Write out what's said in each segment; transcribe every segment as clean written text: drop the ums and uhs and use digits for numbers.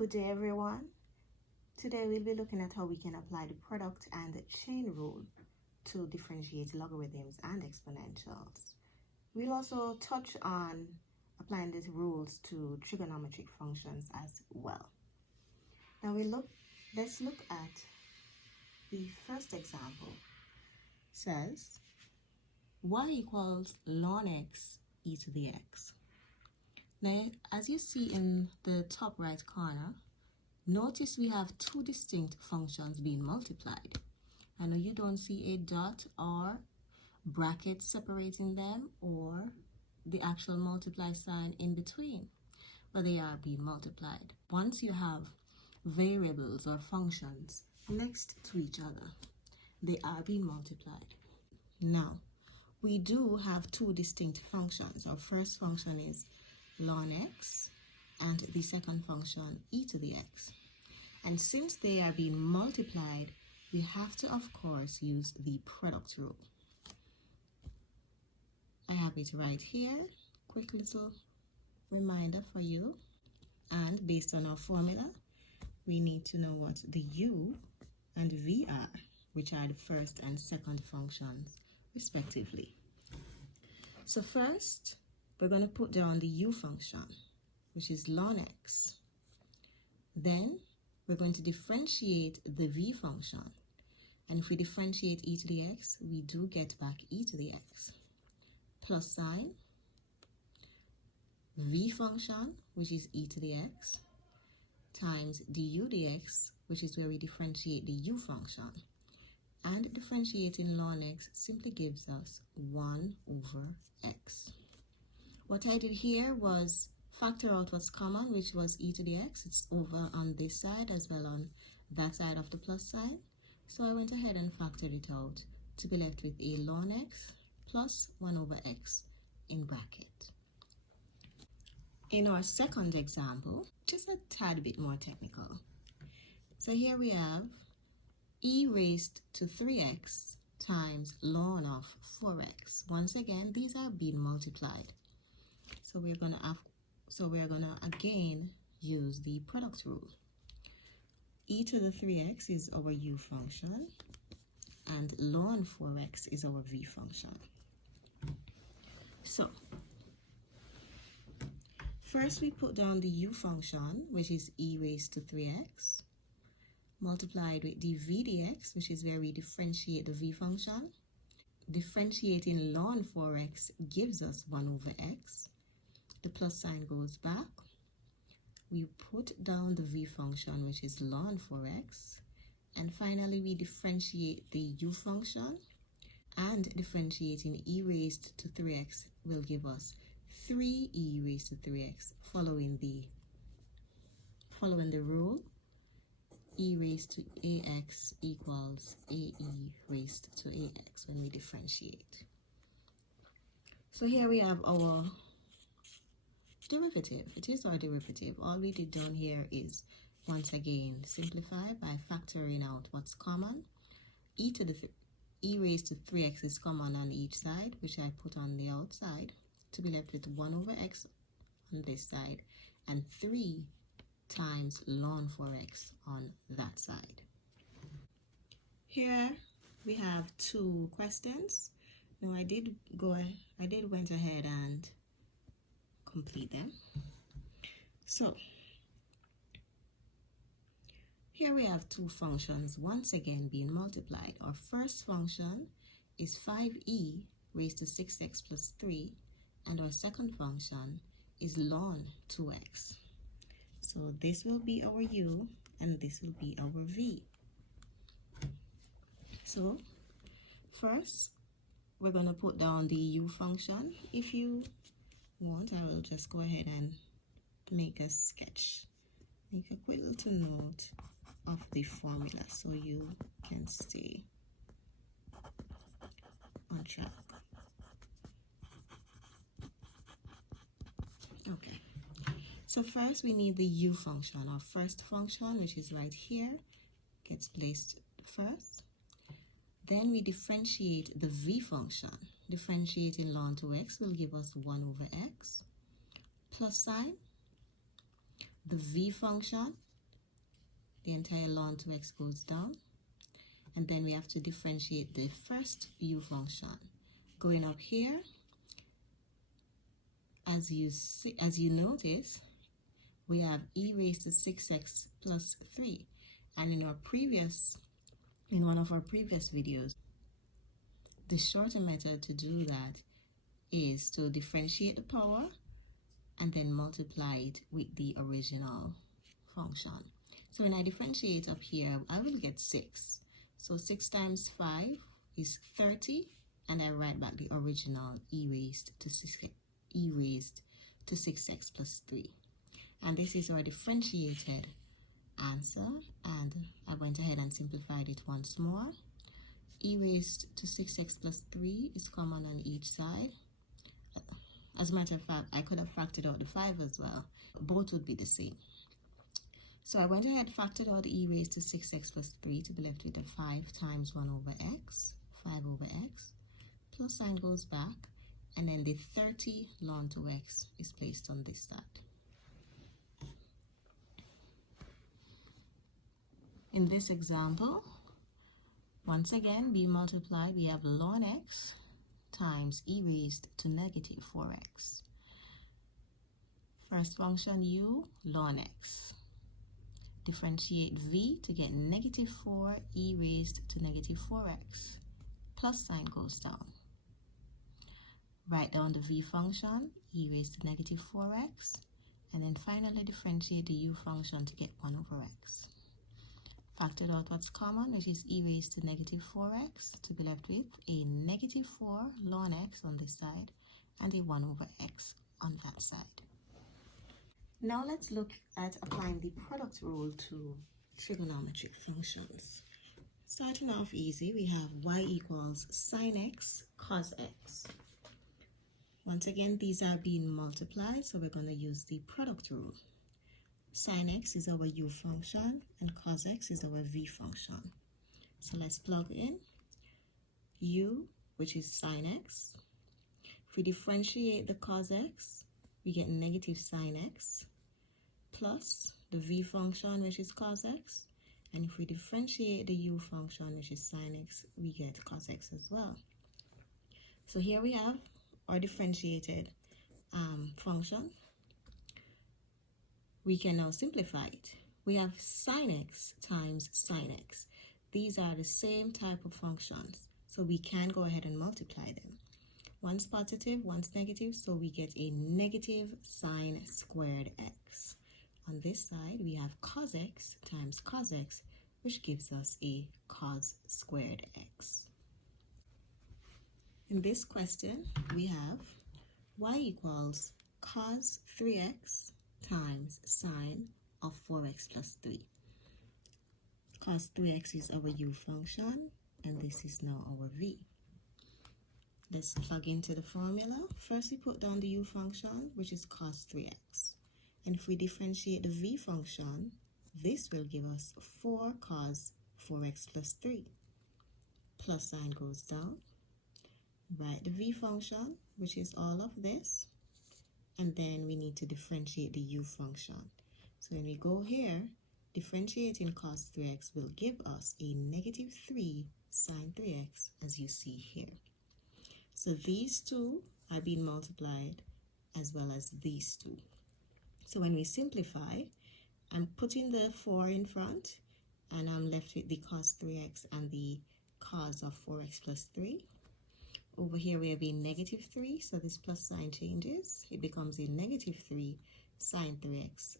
Good day everyone. Today we'll be looking at how we can apply the product and chain rule to differentiate logarithms and exponentials. We'll also touch on applying these rules to trigonometric functions as well. Now let's look at the first example. It says y equals ln x e to the x. Now, as you see in the top right corner, notice we have two distinct functions being multiplied. I know you don't see a dot or bracket separating them or the actual multiply sign in between, but they are being multiplied. Once you have variables or functions next to each other, they are being multiplied. Now, we do have two distinct functions. Our first function is ln x and the second function e to the x. And since they are being multiplied, we have to, of course, use the product rule. I have it right here. Quick little reminder for you. And based on our formula, we need to know what the u and v are, which are the first and second functions, respectively. So first, we're going to put down the u function, which is ln x. Then we're going to differentiate the v function. And if we differentiate e to the x, we do get back e to the x. Plus sign, v function, which is e to the x, times du dx, which is where we differentiate the u function. And differentiating ln x simply gives us 1 over x. What I did here was factor out what's common, which was e to the x. It's over on this side as well on that side of the plus sign. So I went ahead and factored it out to be left with a ln x plus 1 over x in bracket. In our second example, just a tad bit more technical. So here we have e raised to 3x times ln of 4x. Once again, these are being multiplied. So we're gonna again use the product rule. E to the 3x is our u function and ln 4x is our v function. So first we put down the u function, which is e raised to 3x, multiplied with the v dx, which is where we differentiate the v function. Differentiating ln 4x gives us 1 over x. The plus sign goes back. We put down the v function, which is ln 4x. And finally, we differentiate the u function. And differentiating e raised to 3x will give us 3e raised to 3x, following the rule. E raised to ax equals ae raised to ax when we differentiate. So here we have our derivative. It is our derivative. All we did down here is once again simplify by factoring out what's common. E raised to 3x is common on each side, which I put on the outside, to be left with 1 over x on this side and 3 times ln 4x on that side. Here we have two questions. Now I went ahead and complete them. So here we have two functions once again being multiplied. Our first function is 5e raised to 6x plus 3, and our second function is ln 2x. So this will be our u and this will be our v. So first we're going to put down the u function. If you want, I will just go ahead and make a sketch, make a quick little note of the formula so you can stay on track. Okay, so first we need the u function. Our first function, which is right here, gets placed first. Then we differentiate the v function. Differentiating ln 2x will give us 1 over x. Plus sign, the v function, the entire ln to x goes down. And then we have to differentiate the first u function. Going up here, as you notice, we have e raised to 6x plus 3. And in one of our previous videos, the shorter method to do that is to differentiate the power and then multiply it with the original function. So when I differentiate up here, I will get 6. So 6 times 5 is 30, and I write back the original e raised to 6x plus 3. And this is our differentiated answer, and I went ahead and simplified it once more. E raised to 6x plus 3 is common on each side. As a matter of fact, I could have factored out the 5 as well. Both would be the same. So I went ahead and factored out the e raised to 6x plus 3 to be left with a 5 times 1 over x, 5 over x, plus sign goes back, and then the 30 ln to x is placed on this side. In this example, once again, being multiplied, we have ln x times e raised to negative 4x. First function u, ln x. Differentiate v to get negative 4 e raised to negative 4x. Plus sign goes down. Write down the v function, e raised to negative 4x, and then finally differentiate the u function to get 1 over x. Factor out what's common, which is e raised to negative 4x, to be left with a negative 4 ln x on this side and a 1 over x on that side. Now let's look at applying the product rule to trigonometric functions. Starting off easy, we have y equals sine x cos x. Once again, these are being multiplied, so we're going to use the product rule. Sine x is our u function and cos x is our v function. So let's plug in u, which is sine x. If we differentiate the cos x, we get negative sine x plus the v function, which is cos x. And if we differentiate the u function, which is sine x, we get cos x as well. So here we have our differentiated function. We can now simplify it. We have sine x times sine x. These are the same type of functions, so we can go ahead and multiply them. One's positive, one's negative, so we get a negative sine squared x. On this side, we have cos x times cos x, which gives us a cos squared x. In this question, we have y equals cos 3x times sine of 4x plus 3. Cos 3x is our u function, and this is now our v. Let's plug into the formula. First, we put down the u function, which is cos 3x. And if we differentiate the v function, this will give us 4 cos 4x plus 3. Plus sign goes down. Write the v function, which is all of this. And then we need to differentiate the u function. So when we go here, differentiating cos 3x will give us a negative 3 sine 3x, as you see here. So these two are being multiplied as well as these two. So when we simplify, I'm putting the 4 in front, and I'm left with the cos 3x and the cos of 4x plus 3. Over here we have a negative 3, so this plus sign changes. It becomes a negative 3 sine 3x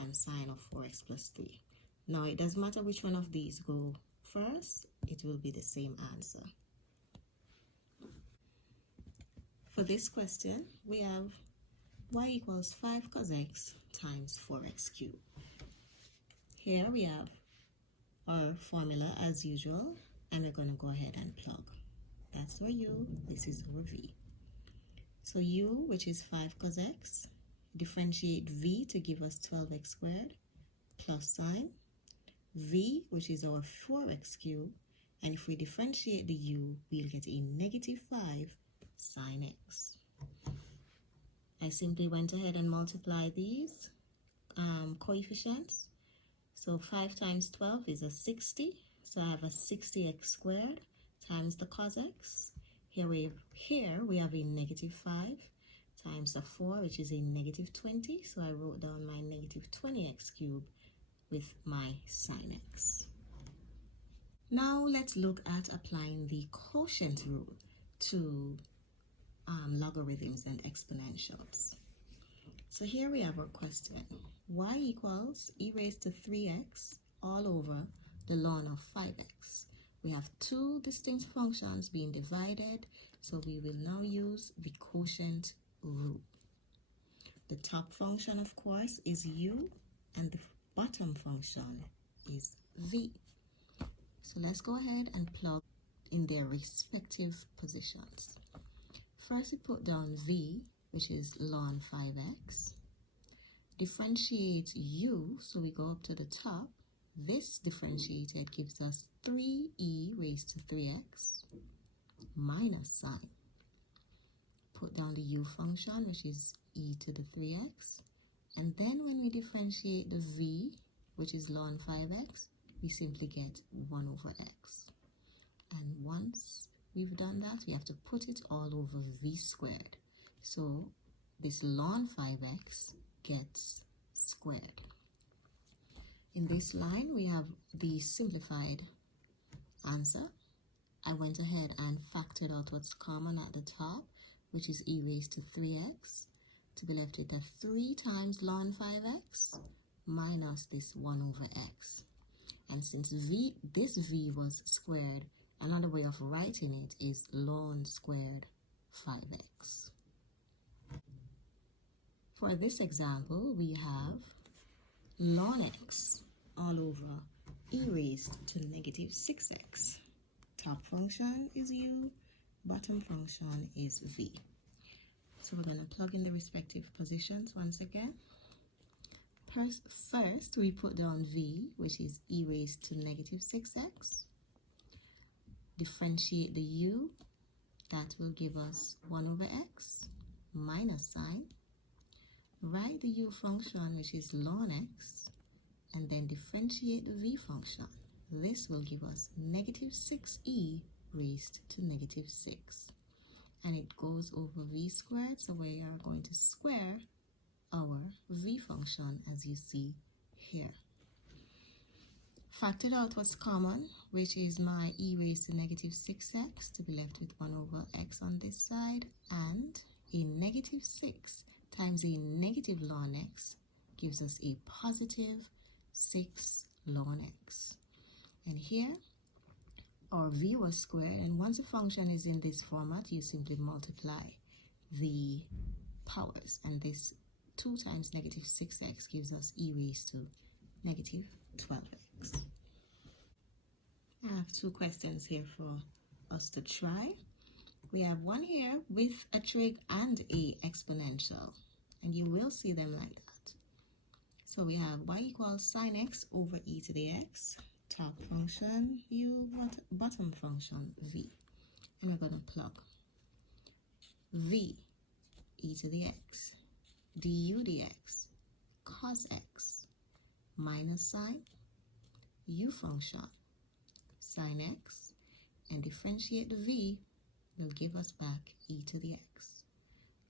and sine of 4x plus 3. Now it doesn't matter which one of these go first, it will be the same answer. For this question, we have y equals 5 cos x times 4x cubed. Here we have our formula as usual, and we're going to go ahead and plug. That's our u, this is our v. So u, which is 5 cos x, differentiate v to give us 12x squared, plus sign. V, which is our 4x cubed, and if we differentiate the u, we'll get a negative 5 sine x. I simply went ahead and multiplied these coefficients. So 5 times 12 is a 60. So I have a 60x squared times the cos x. Here we have a negative 5 times the 4, which is a negative 20. So I wrote down my negative 20x cubed with my sin x. Now let's look at applying the quotient rule to logarithms and exponentials. So here we have our question. Y equals e raised to 3x all over the ln of 5x. We have two distinct functions being divided, so we will now use the quotient rule. The top function, of course, is u, and the bottom function is v. So let's go ahead and plug in their respective positions. First, we put down v, which is ln 5x. Differentiate u, so we go up to the top. This differentiated gives us 3e raised to 3x minus sine. Put down the u function, which is e to the 3x. And then when we differentiate the v, which is ln 5x, we simply get 1 over x. And once we've done that, we have to put it all over v squared. So this ln 5x gets squared. In this line, we have the simplified answer. I went ahead and factored out what's common at the top, which is e raised to 3x, to be left with a 3 times ln 5x minus this 1 over x. And since this v was squared, another way of writing it is ln squared 5x. For this example, we have ln x all over e raised to negative 6x. Top function is u, bottom function is v. So we're going to plug in the respective positions once again. First, we put down v, which is e raised to negative 6x. Differentiate the u, that will give us 1 over x minus sine. Write the u function, which is ln x, and then differentiate the v function. This will give us negative 6e raised to negative 6. And it goes over v squared, so we are going to square our v function as you see here. Factored out what's common, which is my e raised to negative 6x, to be left with 1 over x on this side, and a negative 6 times a negative ln x gives us a positive 6 ln x. And here, our v was squared, and once a function is in this format, you simply multiply the powers, and this 2 times negative 6x gives us e raised to negative 12x. I have two questions here for us to try. We have one here with a trig and a exponential, and you will see them like that. So we have y equals sine x over e to the x, top function u, bottom function v. And we're going to plug v, e to the x, du dx, cos x, minus sine, u function, sine x, and differentiate the v, will give us back e to the x.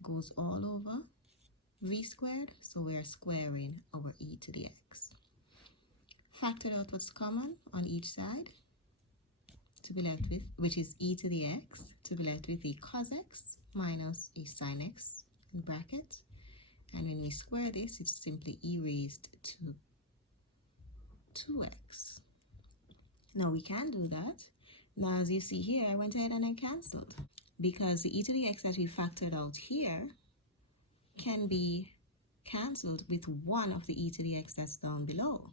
Goes all over v squared, so we are squaring our e to the x. Factored out what's common on each side, to be left with, which is e to the x, to be left with a cos x minus a sin x in bracket. And when we square this, it's simply e raised to 2x. Now we can do that. Now as you see here, I went ahead and I cancelled, because the e to the x that we factored out here can be cancelled with 1 of the e to the x that's down below.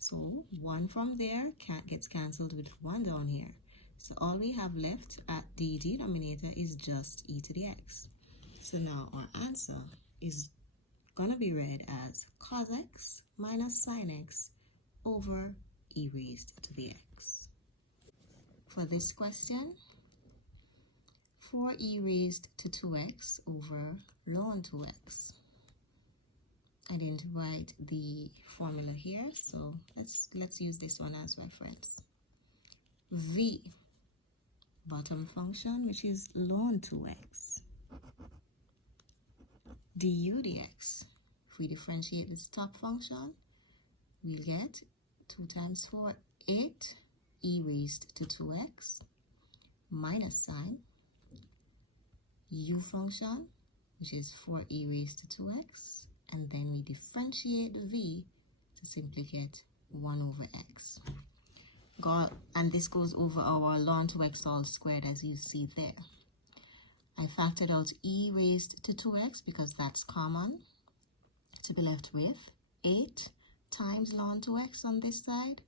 So 1 from there gets cancelled with 1 down here. So all we have left at the denominator is just e to the x. So now our answer is going to be read as cos x minus sin x over e raised to the x. For this question, 4e raised to 2x over ln 2x. I didn't write the formula here, so let's use this one as reference. V, bottom function, which is ln 2x, du dx. If we differentiate this top function, we'll get 2 times 4, 8 e raised to 2x minus sign u function, which is 4e raised to 2x, and then we differentiate the v to simply get 1 over x. And this goes over our ln 2x all squared, as you see there. I factored out e raised to 2x because that's common, to be left with 8 times ln 2x on this side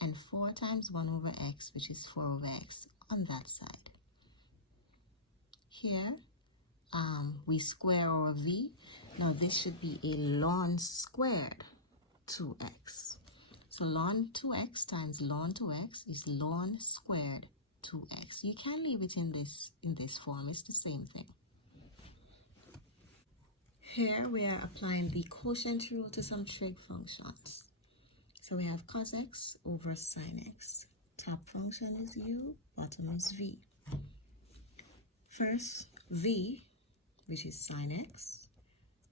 and 4 times 1 over x, which is 4 over x on that side. Here we square our v. Now this should be a ln squared 2x. So ln 2x times ln 2x is ln squared 2x. You can leave it in this form, it's the same thing. Here we are applying the quotient rule to some trig functions. So we have cos x over sin x. Top function is u, bottom is v. First, v, which is sin x,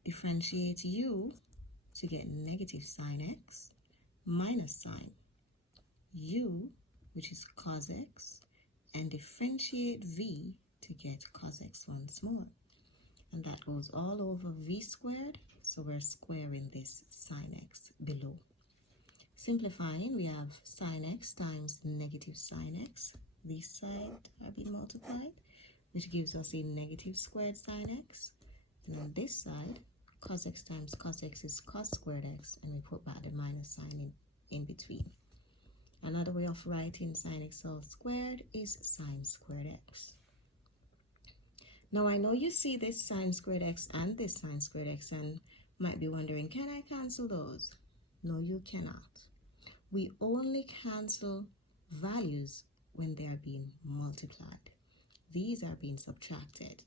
differentiate u to get negative sin x, minus sign u, which is cos x, and differentiate v to get cos x once more. And that goes all over v squared, so we're squaring this sin x below. Simplifying, we have sin x times negative sin x. This side are being multiplied, which gives us a negative squared sin x. And on this side, cos x times cos x is cos squared x, and we put back the minus sign in between. Another way of writing sin x all squared is sin squared x. Now I know you see this sin squared x and this sin squared x and might be wondering, can I cancel those? No, you cannot. We only cancel values when they are being multiplied. These are being subtracted.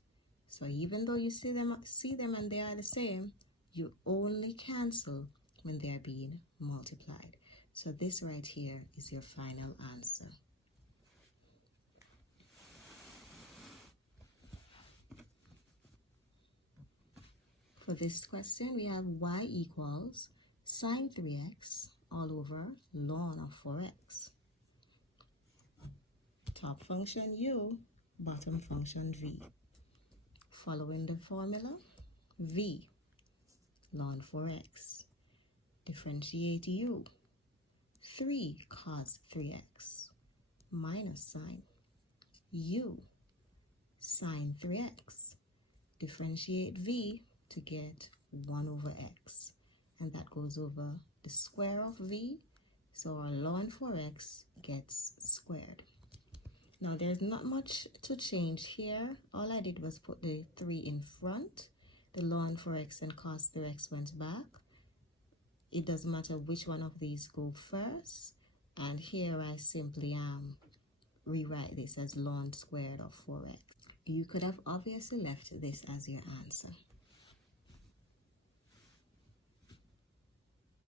So even though you see them and they are the same, you only cancel when they are being multiplied. So this right here is your final answer. For this question, we have y equals sine 3x all over ln of 4x. Top function u, bottom function v. Following the formula, v, ln 4x. Differentiate u, 3 cos 3x, minus sign u, sine 3x. Differentiate v to get 1 over x, and that goes over the square of v, so our ln 4x gets squared. Now there's not much to change here. All I did was put the 3 in front. The ln 4x and cos 3x went back. It doesn't matter which one of these go first, and here I simply rewrite this as ln squared of 4x. You could have obviously left this as your answer.